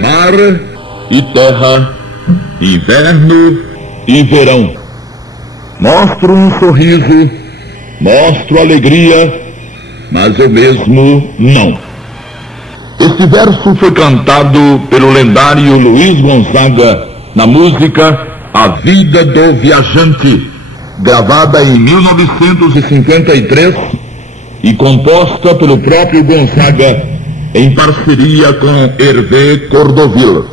Mar e terra, inverno e verão. Mostro um sorriso, mostro alegria, mas eu mesmo não. Este verso foi cantado pelo lendário Luiz Gonzaga na música A Vida do Viajante, gravada em 1953 e composta pelo próprio Gonzaga em parceria com Hervé Cordoville.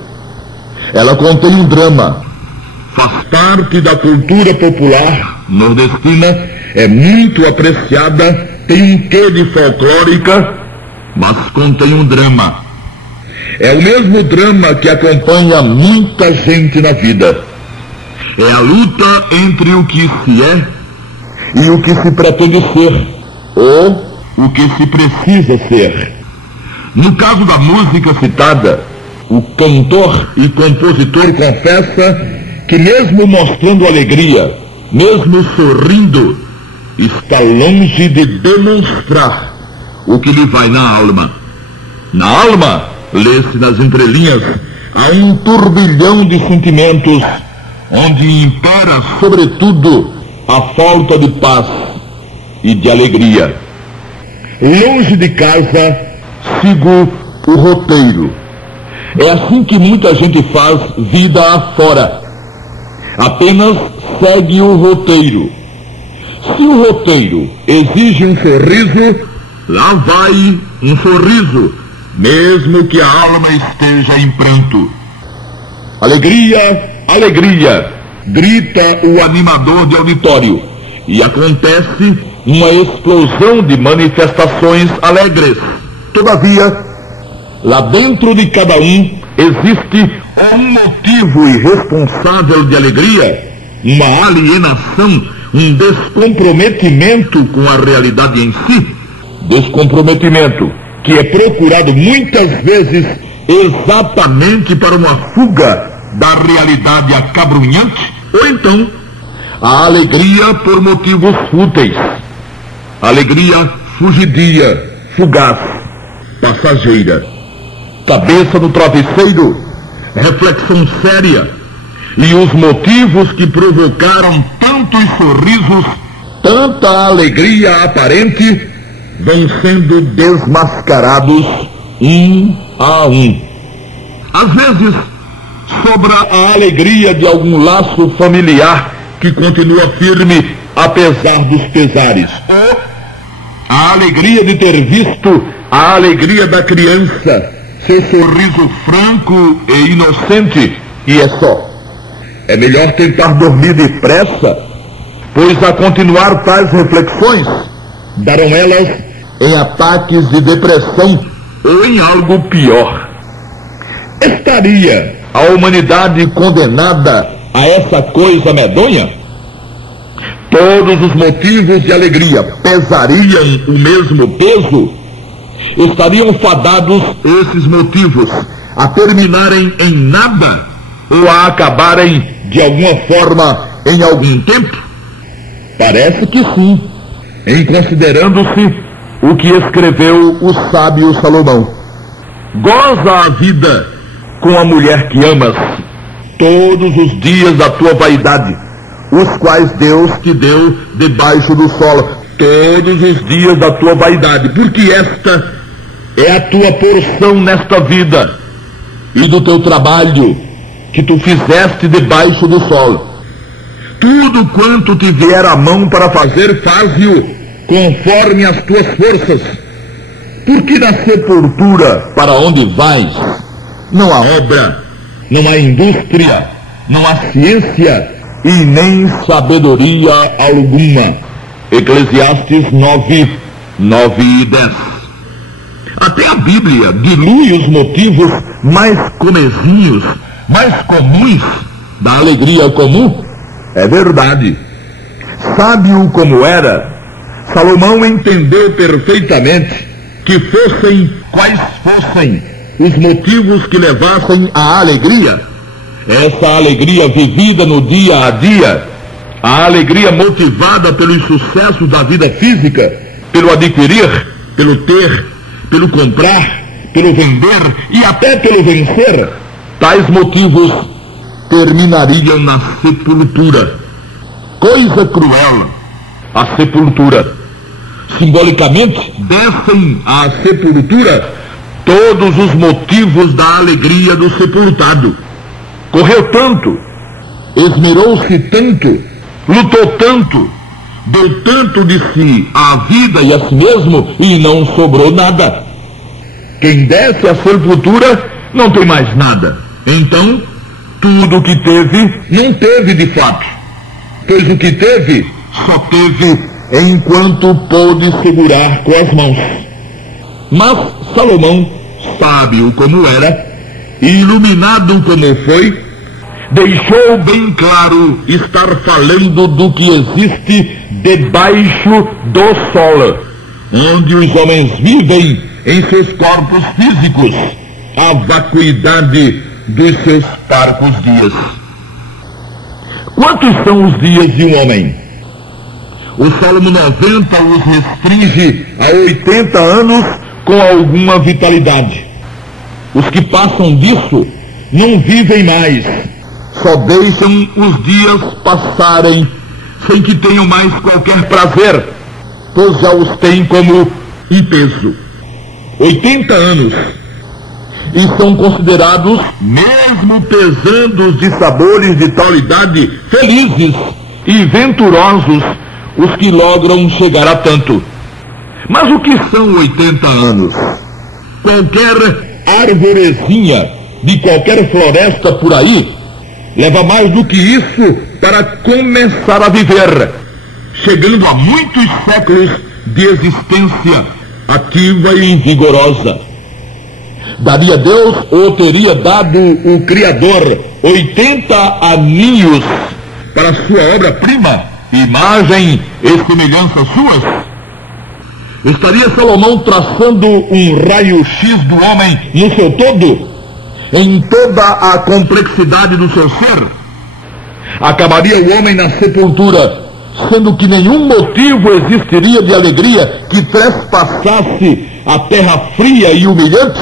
Ela contém um drama, faz parte da cultura popular nordestina, é muito apreciada, tem um quê de folclórica, mas contém um drama. É o mesmo drama que acompanha muita gente na vida. É a luta entre o que se é e o que se pretende ser, ou o que se precisa ser. No caso da música citada, o cantor e compositor confessa que mesmo mostrando alegria, mesmo sorrindo, está longe de demonstrar o que lhe vai na alma. Na alma, lê-se nas entrelinhas, há um turbilhão de sentimentos, onde impera, sobretudo, a falta de paz e de alegria. Longe de casa, sigo o roteiro. É assim que muita gente faz vida afora. Apenas segue o roteiro. Se o roteiro exige um sorriso, lá vai um sorriso, mesmo que a alma esteja em pranto. Alegria, alegria, grita o animador de auditório, e acontece uma explosão de manifestações alegres. Todavia, lá dentro de cada um existe um motivo irresponsável de alegria, uma alienação, um descomprometimento com a realidade em si. Descomprometimento que é procurado muitas vezes exatamente para uma fuga da realidade acabrunhante, ou então a alegria por motivos fúteis, alegria fugidia, fugaz, passageira, cabeça no travesseiro, reflexão séria, e os motivos que provocaram tantos sorrisos, tanta alegria aparente, vão sendo desmascarados um a um. Às vezes, sobra a alegria de algum laço familiar que continua firme apesar dos pesares. Ou a alegria de ter visto a alegria da criança, seu sorriso franco e inocente, e é só. É melhor tentar dormir depressa, pois a continuar tais reflexões, darão elas em ataques de depressão ou em algo pior. Estaria a humanidade condenada a essa coisa medonha? Todos os motivos de alegria pesariam o mesmo peso? Estariam fadados esses motivos a terminarem em nada ou a acabarem de alguma forma em algum tempo? Parece que sim, em considerando-se o que escreveu o sábio Salomão. Goza a vida com a mulher que amas todos os dias da tua vaidade, os quais Deus te deu debaixo do solo, todos os dias da tua vaidade, porque esta é a tua porção nesta vida, e do teu trabalho que tu fizeste debaixo do solo. Tudo quanto te vier à mão para fazer, faze-o conforme as tuas forças, porque na sepultura para onde vais, não há obra, não há indústria, não há ciência e nem sabedoria alguma. Eclesiastes 9, 9 e 10. Até a Bíblia dilui os motivos mais comezinhos, mais comuns da alegria comum. É verdade. Sábio como era, Salomão entendeu perfeitamente que fossem quais fossem os motivos que levassem à alegria, essa alegria vivida no dia a dia, a alegria motivada pelos sucessos da vida física, pelo adquirir, pelo ter, pelo comprar, pelo vender e até pelo vencer, tais motivos terminariam na sepultura. Coisa cruel, a sepultura. Simbolicamente, descem à sepultura todos os motivos da alegria do sepultado. Correu tanto, esmerou-se tanto, lutou tanto, deu tanto de si à vida e a si mesmo, e não sobrou nada. Quem desce à sepultura não tem mais nada. Então, tudo o que teve, não teve de fato. Pois o que teve, só teve enquanto pôde segurar com as mãos. Mas Salomão, sábio como era, e iluminado como foi, deixou bem claro estar falando do que existe debaixo do sol, onde os homens vivem em seus corpos físicos, a vacuidade dos seus parcos dias. Quantos são os dias de um homem? O Salmo 90 os restringe a 80 anos com alguma vitalidade. Os que passam disso não vivem mais, só deixam os dias passarem sem que tenham mais qualquer prazer, pois já os têm como um peso. 80 anos, e são considerados, mesmo pesando de sabores de tal idade, felizes e venturosos os que logram chegar a tanto. Mas o que são 80 anos? Qualquer arvorezinha de qualquer floresta por aí leva mais do que isso para começar a viver, chegando a muitos séculos de existência ativa e vigorosa. Daria Deus, ou teria dado o Criador, 80 aninhos para sua obra-prima, imagem e semelhança suas? Estaria Salomão traçando um raio-x do homem no seu todo, em toda a complexidade do seu ser? Acabaria o homem na sepultura, sendo que nenhum motivo existiria de alegria que trespassasse a terra fria e humilhante,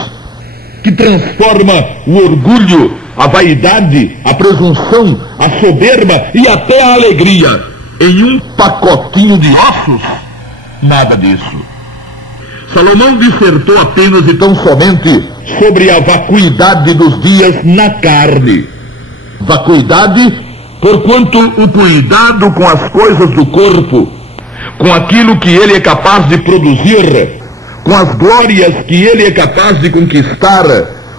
que transforma o orgulho, a vaidade, a presunção, a soberba e até a alegria em um pacotinho de ossos? Nada disso. Salomão dissertou apenas e tão somente sobre a vacuidade dos dias na carne. Vacuidade, porquanto o cuidado com as coisas do corpo, com aquilo que ele é capaz de produzir, com as glórias que ele é capaz de conquistar,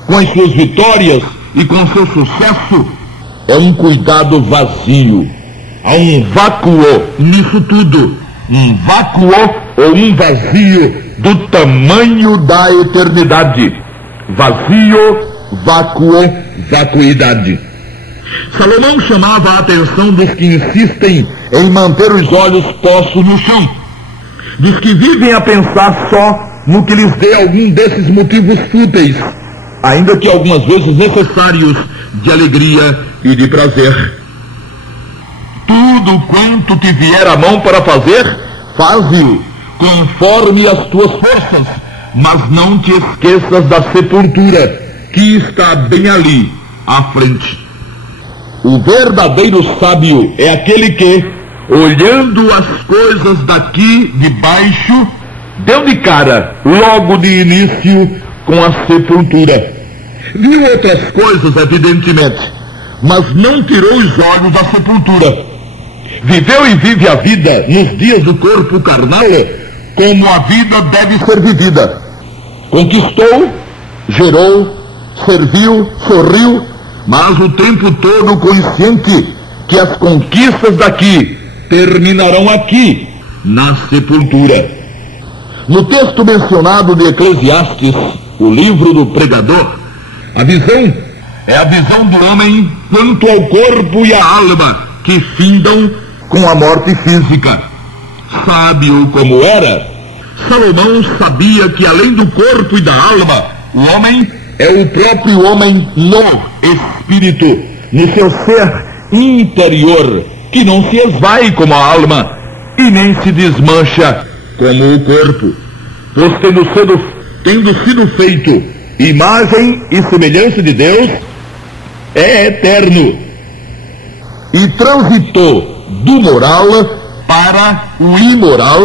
com as suas vitórias e com seu sucesso, é um cuidado vazio. Há um vácuo nisso tudo, um vácuo ou um vazio do tamanho da eternidade. Vazio, vácuo, vacuidade. Salomão chamava a atenção dos que insistem em manter os olhos postos no chão, dos que vivem a pensar só no que lhes dê algum desses motivos fúteis, ainda que algumas vezes necessários, de alegria e de prazer. Tudo quanto te vier à mão para fazer, faze-o conforme as tuas forças, mas não te esqueças da sepultura, que está bem ali, à frente. O verdadeiro sábio é aquele que, olhando as coisas daqui de baixo, deu de cara, logo de início, com a sepultura. Viu outras coisas, evidentemente, mas não tirou os olhos da sepultura. Viveu e vive a vida nos dias do corpo carnal como a vida deve ser vivida. Conquistou, gerou, serviu, sorriu, mas o tempo todo consciente que as conquistas daqui terminarão aqui, na sepultura. No texto mencionado de Eclesiastes, o livro do pregador, a visão é a visão do homem quanto ao corpo e à alma, que findam com a morte física. Sábio como era, Salomão sabia que além do corpo e da alma, o homem é o próprio homem no espírito, no seu ser interior, que não se esvai como a alma e nem se desmancha como o corpo, pois tendo sido feito imagem e semelhança de Deus, é eterno e transitou do moral para o imoral,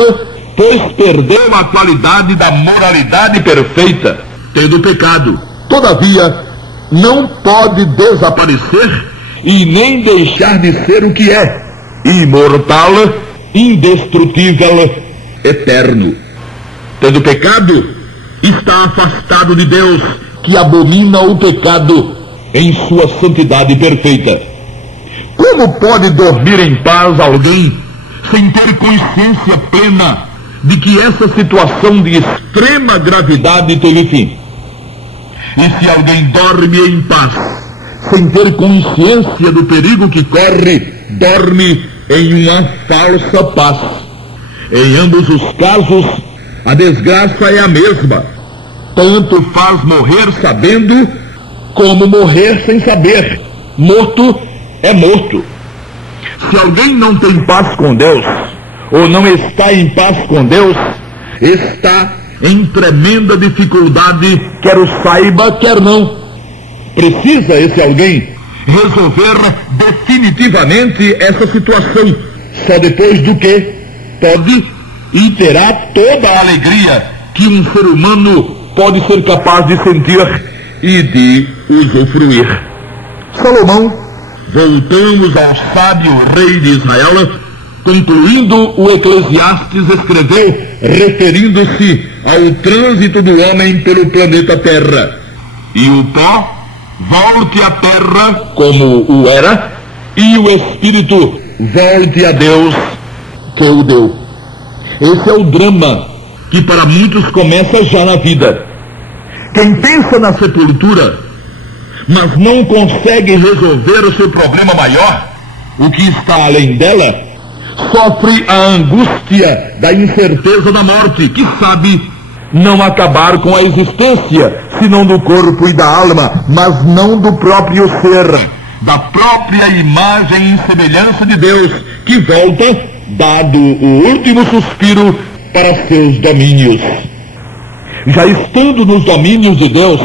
pois perdeu a qualidade da moralidade perfeita, tendo pecado. Todavia, não pode desaparecer e nem deixar de ser o que é: imortal, indestrutível, eterno. Tendo pecado, está afastado de Deus, que abomina o pecado em sua santidade perfeita. Como pode dormir em paz alguém sem ter consciência plena de que essa situação de extrema gravidade teve fim? E se alguém dorme em paz sem ter consciência do perigo que corre, dorme em uma falsa paz. Em ambos os casos, a desgraça é a mesma. Tanto faz morrer sabendo, como morrer sem saber. Morto é morto. Se alguém não tem paz com Deus, ou não está em paz com Deus, está em tremenda dificuldade, quer o saiba, quer não. Precisa esse alguém resolver definitivamente essa situação, só depois do que pode e terá toda a alegria que um ser humano pode ser capaz de sentir e de usufruir. Salomão, voltamos ao sábio rei de Israel, concluindo o Eclesiastes, escreveu referindo-se ao trânsito do homem pelo planeta Terra. E o pó volte à terra como o era, e o espírito volte a Deus que o deu. Esse é o drama que para muitos começa já na vida. Quem pensa na sepultura, mas não consegue resolver o seu problema maior, o que está além dela, sofre a angústia da incerteza da morte, que sabe não acabar com a existência, senão do corpo e da alma, mas não do próprio ser, da própria imagem e semelhança de Deus, que volta, dado o último suspiro, para seus domínios. Já estando nos domínios de Deus,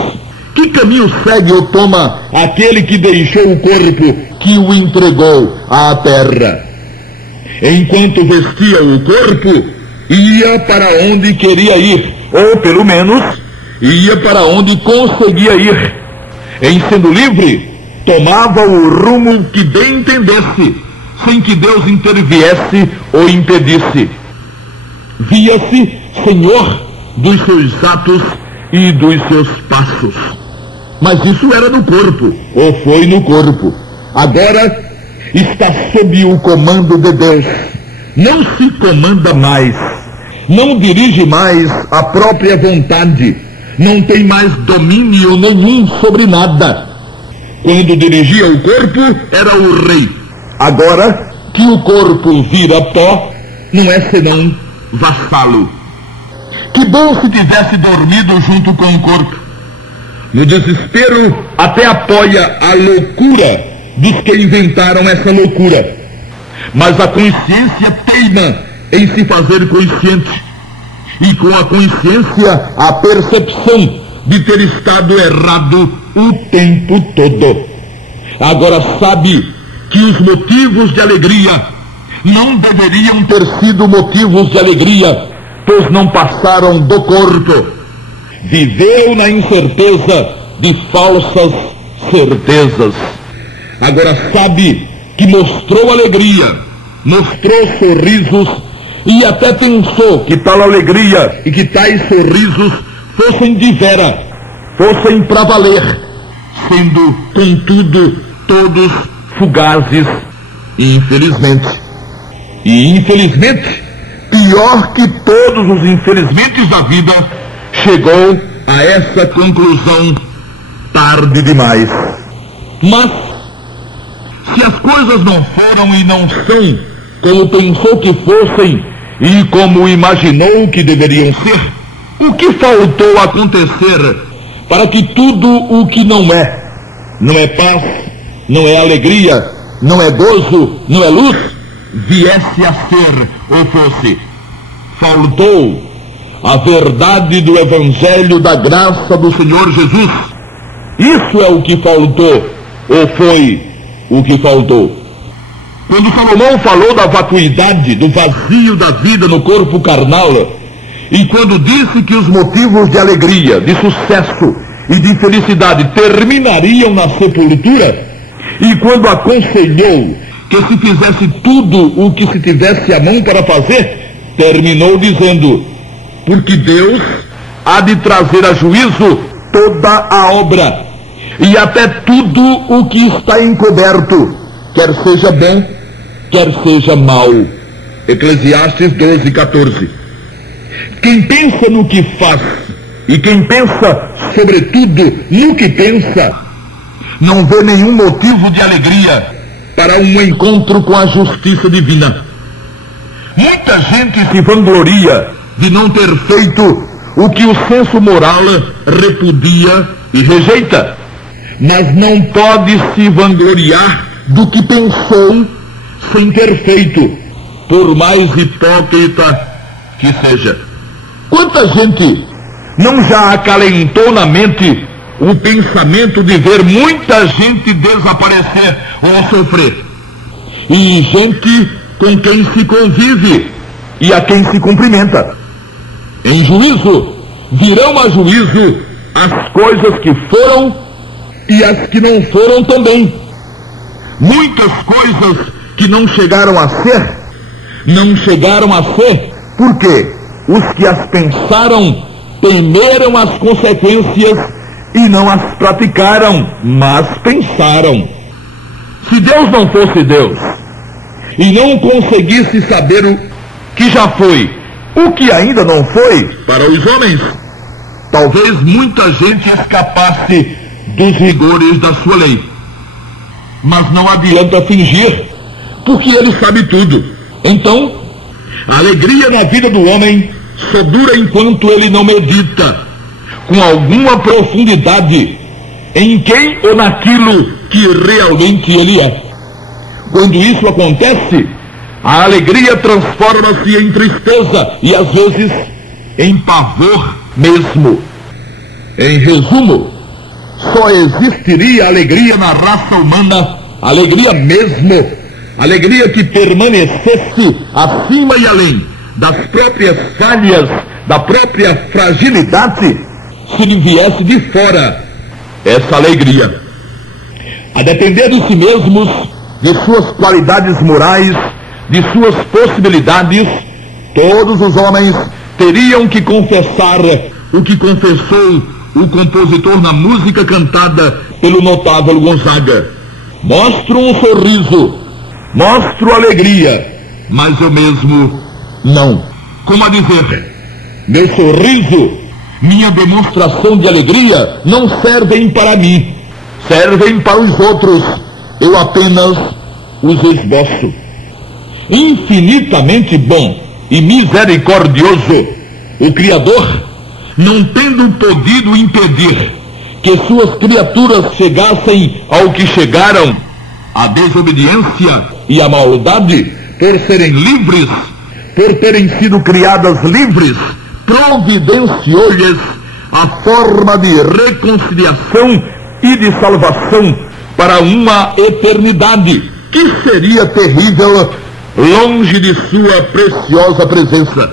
que caminho segue ou toma aquele que deixou o corpo, que o entregou à terra? Enquanto vestia o corpo, ia para onde queria ir, ou pelo menos ia para onde conseguia ir. Em sendo livre, tomava o rumo que bem entendesse, sem que Deus interviesse ou impedisse. Via-se senhor dos seus atos e dos seus passos. Mas isso era no corpo, ou foi no corpo. Agora está sob o comando de Deus. Não se comanda mais, não dirige mais a própria vontade, não tem mais domínio nenhum sobre nada. Quando dirigia o corpo, era o rei. Agora que o corpo vira pó, não é senão vassalo. Que bom se tivesse dormido junto com o corpo. No desespero, até apoia a loucura dos que inventaram essa loucura. Mas a consciência teima em se fazer consciente. E com a consciência, a percepção de ter estado errado o tempo todo. Agora sabe que os motivos de alegria não deveriam ter sido motivos de alegria, pois não passaram do corpo. Viveu na incerteza de falsas certezas. Agora sabe que mostrou alegria, mostrou sorrisos, e até pensou que tal alegria e que tais sorrisos fossem de vera, fossem para valer, sendo, contudo, todos fugazes, infelizmente. E infelizmente, pior que todos os infelizmentes da vida, chegou a essa conclusão tarde demais. Mas, se as coisas não foram e não são como pensou que fossem e como imaginou que deveriam ser, o que faltou acontecer para que tudo o que não é paz, não é alegria, não é gozo, não é luz, viesse a ser ou fosse? Faltou a verdade do Evangelho da graça do Senhor Jesus. Isso é o que faltou, ou foi o que faltou. Quando Salomão falou da vacuidade, do vazio da vida no corpo carnal, e quando disse que os motivos de alegria, de sucesso e de felicidade terminariam na sepultura, e quando aconselhou que se fizesse tudo o que se tivesse à mão para fazer, terminou dizendo: porque Deus há de trazer a juízo toda a obra, e até tudo o que está encoberto, quer seja bom, quer seja mal. Eclesiastes 12:14. Quem pensa no que faz, e quem pensa, sobretudo, no que pensa, não vê nenhum motivo de alegria para um encontro com a justiça divina. Muita gente se vangloria de não ter feito o que o senso moral repudia e rejeita, mas não pode se vangloriar do que pensou sem ter feito, por mais hipócrita que seja. Quanta gente não já acalentou na mente o pensamento de ver muita gente desaparecer ou sofrer, e gente com quem se convive e a quem se cumprimenta. Em juízo, virão a juízo as coisas que foram e as que não foram também. Muitas coisas que não chegaram a ser, não chegaram a ser porque os que as pensaram temeram as consequências e não as praticaram, mas pensaram. Se Deus não fosse Deus e não conseguisse saber o que já foi, o que ainda não foi para os homens, talvez muita gente escapasse dos rigores da sua lei. Mas não adianta fingir, porque ele sabe tudo. Então, a alegria na vida do homem só dura enquanto ele não medita com alguma profundidade em quem ou naquilo que realmente ele é. Quando isso acontece, a alegria transforma-se em tristeza e às vezes em pavor mesmo. Em resumo, só existiria alegria na raça humana, alegria mesmo, alegria que permanecesse acima e além das próprias falhas, da própria fragilidade, se lhe viesse de fora essa alegria. A depender de si mesmos, de suas qualidades morais, de suas possibilidades, todos os homens teriam que confessar o que confessou o compositor na música cantada pelo notável Gonzaga: mostro um sorriso, mostro alegria, mas eu mesmo não. Como a dizer, meu sorriso, minha demonstração de alegria não servem para mim, servem para os outros, eu apenas os esboço. Infinitamente bom e misericordioso, o Criador, não tendo podido impedir que suas criaturas chegassem ao que chegaram, a desobediência e a maldade, por serem livres, por terem sido criadas livres, providenciou-lhes a forma de reconciliação e de salvação para uma eternidade que seria terrível longe de sua preciosa presença,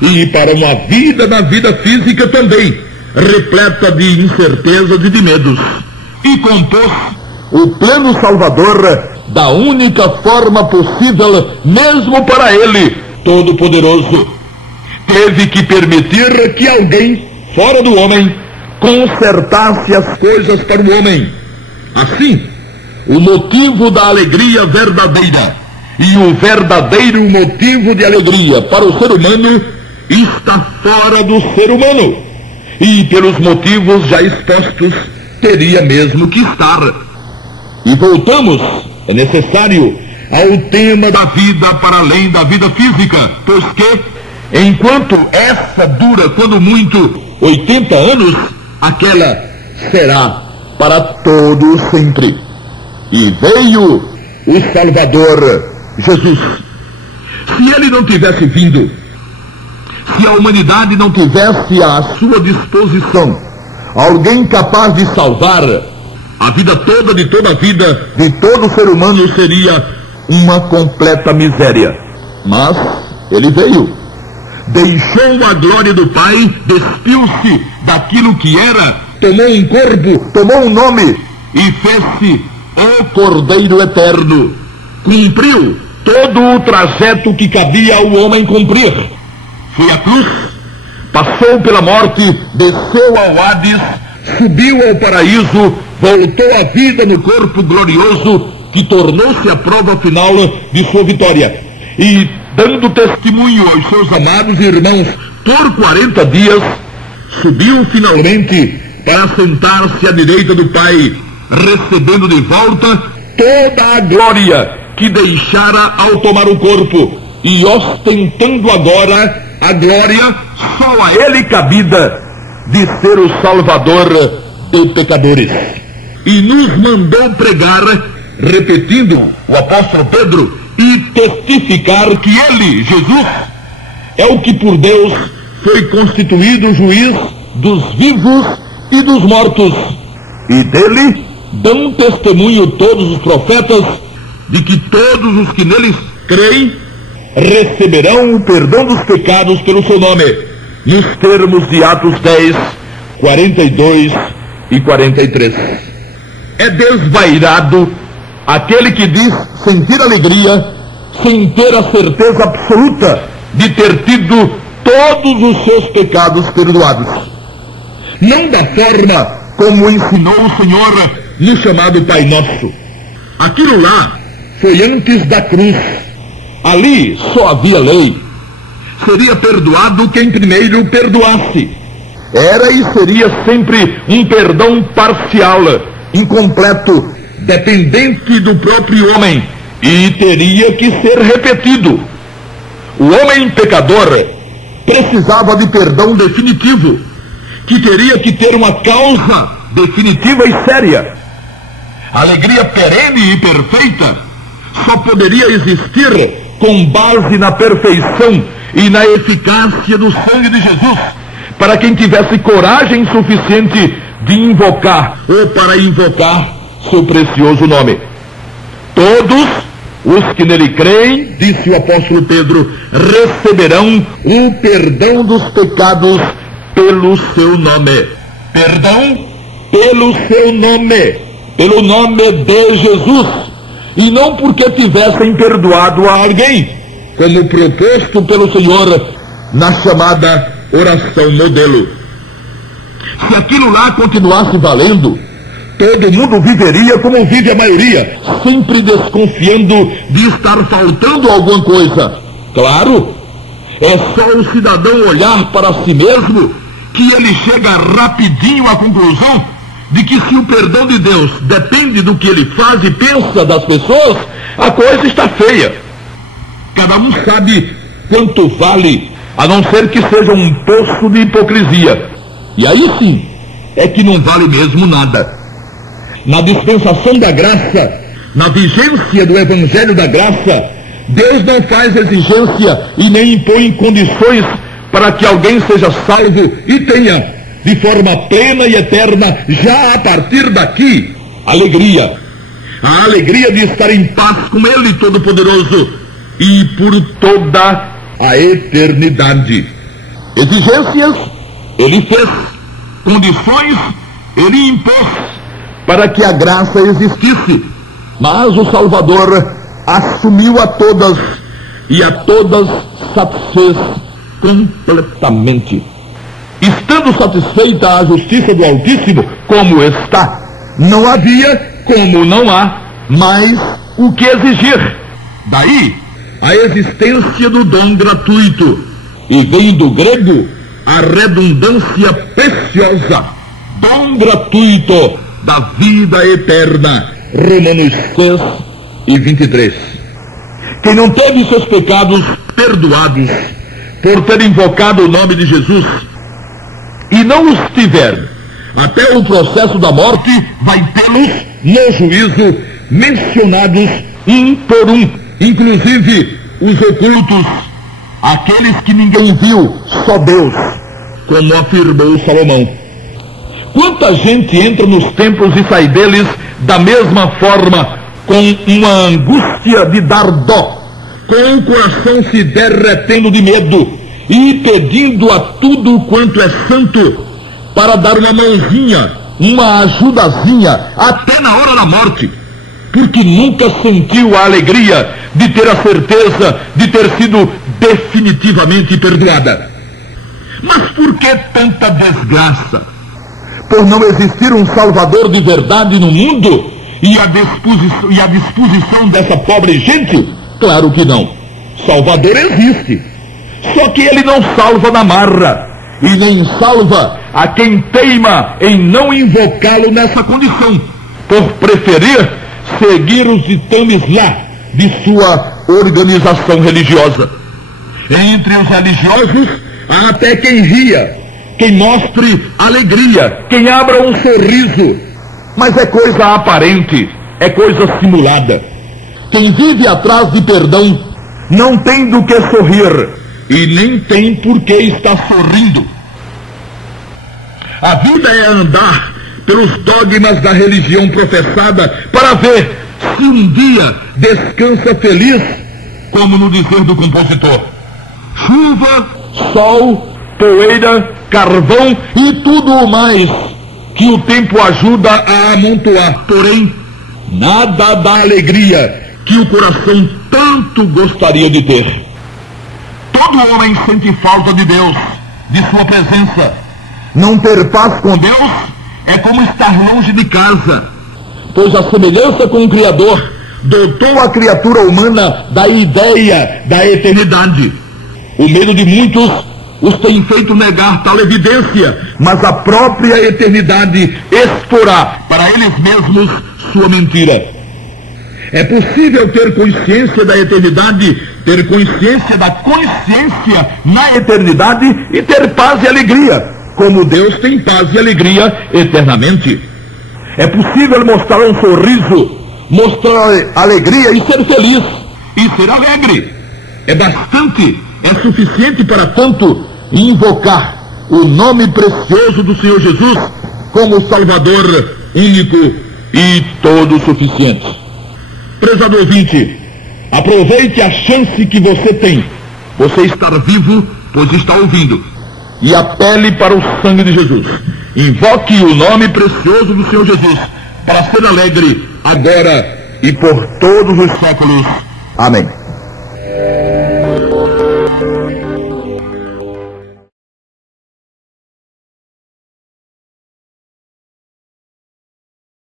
e para uma vida na vida física também, repleta de incertezas e de medos, e compôs o plano salvador da única forma possível, mesmo para ele, Todo-Poderoso. Teve que permitir que alguém, fora do homem, consertasse as coisas para o homem. Assim, o motivo da alegria verdadeira e o verdadeiro motivo de alegria para o ser humano está fora do ser humano, e pelos motivos já expostos teria mesmo que estar. E voltamos, é necessário, ao tema da vida para além da vida física, pois que, enquanto essa dura, quando muito, 80 anos, aquela será para todo sempre. E veio o Salvador Jesus. Se ele não tivesse vindo, se a humanidade não tivesse à sua disposição alguém capaz de salvar, a vida toda de toda a vida de todo ser humano seria uma completa miséria. Mas ele veio, deixou a glória do Pai, despiu-se daquilo que era, tomou um corpo, tomou um nome e fez-se o Cordeiro Eterno. Cumpriu todo o trajeto que cabia ao homem cumprir. Foi à cruz, passou pela morte, desceu ao Hades, subiu ao paraíso, voltou à vida no corpo glorioso que tornou-se a prova final de sua vitória. E, dando testemunho aos seus amados irmãos por 40 dias, subiu finalmente para sentar-se à direita do Pai, recebendo de volta toda a glória que deixara ao tomar o corpo, e ostentando agora a glória só a ele cabida de ser o Salvador de pecadores. E nos mandou pregar, repetindo o apóstolo Pedro, e testificar que ele, Jesus, é o que por Deus foi constituído juiz dos vivos e dos mortos. E dele dão testemunho todos os profetas de que todos os que neles creem receberão o perdão dos pecados pelo seu nome, nos termos de Atos 10, 42 e 43. É desvairado aquele que diz sentir alegria sem ter a certeza absoluta de ter tido todos os seus pecados perdoados. Não da forma como ensinou o Senhor no chamado Pai Nosso. Aquilo lá foi antes da cruz. Ali só havia lei. Seria perdoado quem primeiro perdoasse. Era e seria sempre um perdão parcial, incompleto, dependente do próprio homem, e teria que ser repetido. O homem pecador precisava de perdão definitivo, que teria que ter uma causa definitiva e séria. A alegria perene e perfeita só poderia existir com base na perfeição e na eficácia do sangue de Jesus, para quem tivesse coragem suficiente de invocar, ou para invocar, seu precioso nome. Todos os que nele creem, disse o apóstolo Pedro, receberão o perdão dos pecados pelo seu nome. Perdão pelo seu nome, pelo nome de Jesus, e não porque tivessem perdoado a alguém, como proposto pelo Senhor na chamada oração modelo. Se aquilo lá continuasse valendo, todo mundo viveria como vive a maioria, sempre desconfiando de estar faltando alguma coisa. Claro, é só o cidadão olhar para si mesmo que ele chega rapidinho à conclusão de que se o perdão de Deus depende do que ele faz e pensa das pessoas, a coisa está feia. Cada um sabe quanto vale, a não ser que seja um poço de hipocrisia. E aí sim, é que não vale mesmo nada. Na dispensação da graça, na vigência do Evangelho da Graça, Deus não faz exigência e nem impõe condições para que alguém seja salvo e tenha, de forma plena e eterna, já a partir daqui, alegria. A alegria de estar em paz com Ele Todo-Poderoso e por toda a eternidade. Exigências, Ele fez. Condições, Ele impôs para que a graça existisse. Mas o Salvador assumiu a todas e a todas satisfez completamente. Estando satisfeita a justiça do Altíssimo, como está, não havia, como não há, mais o que exigir. Daí, a existência do dom gratuito, e vem do grego a redundância preciosa, dom gratuito da vida eterna, Romanos 6 e 23. Quem não teve seus pecados perdoados por ter invocado o nome de Jesus, e não os tiver até o processo da morte, vai tê-los no juízo mencionados um por um, inclusive os ocultos, aqueles que ninguém viu, só Deus, como afirmou Salomão. Quanta gente entra nos templos e sai deles da mesma forma, com uma angústia de dar dó, com o coração se derretendo de medo e pedindo a tudo quanto é santo para dar uma mãozinha, uma ajudazinha, até na hora da morte, porque nunca sentiu a alegria de ter a certeza de ter sido definitivamente perdoada. Mas por que tanta desgraça? Por não existir um Salvador de verdade no mundo e a disposição dessa pobre gente? Claro que não. Salvador existe. Só que ele não salva na marra e nem salva a quem teima em não invocá-lo nessa condição, por preferir seguir os ditames lá de sua organização religiosa. Entre os religiosos há até quem ria, quem mostre alegria, quem abra um sorriso, mas é coisa aparente, é coisa simulada. Quem vive atrás de perdão não tem do que sorrir e nem tem por que estar sorrindo. A vida é andar pelos dogmas da religião professada para ver se um dia descansa feliz, como no dizer do compositor. Chuva, sol, poeira, carvão e tudo o mais que o tempo ajuda a amontoar. Porém, nada da alegria que o coração tanto gostaria de ter. Todo homem sente falta de Deus, de sua presença. Não ter paz com Deus é como estar longe de casa, pois a semelhança com o Criador dotou a criatura humana da ideia da eternidade. O medo de muitos os tem feito negar tal evidência, mas a própria eternidade exporá para eles mesmos sua mentira. É possível ter consciência da eternidade, ter consciência da consciência na eternidade e ter paz e alegria, como Deus tem paz e alegria eternamente. É possível mostrar um sorriso, mostrar alegria e ser feliz, e ser alegre. É bastante, é suficiente para tanto invocar o nome precioso do Senhor Jesus como Salvador único e todo suficiente. Prezado ouvinte, aproveite a chance que você tem. Você está vivo, pois está ouvindo. E apele para o sangue de Jesus. Invoque o nome precioso do Senhor Jesus para ser alegre agora e por todos os séculos. Amém.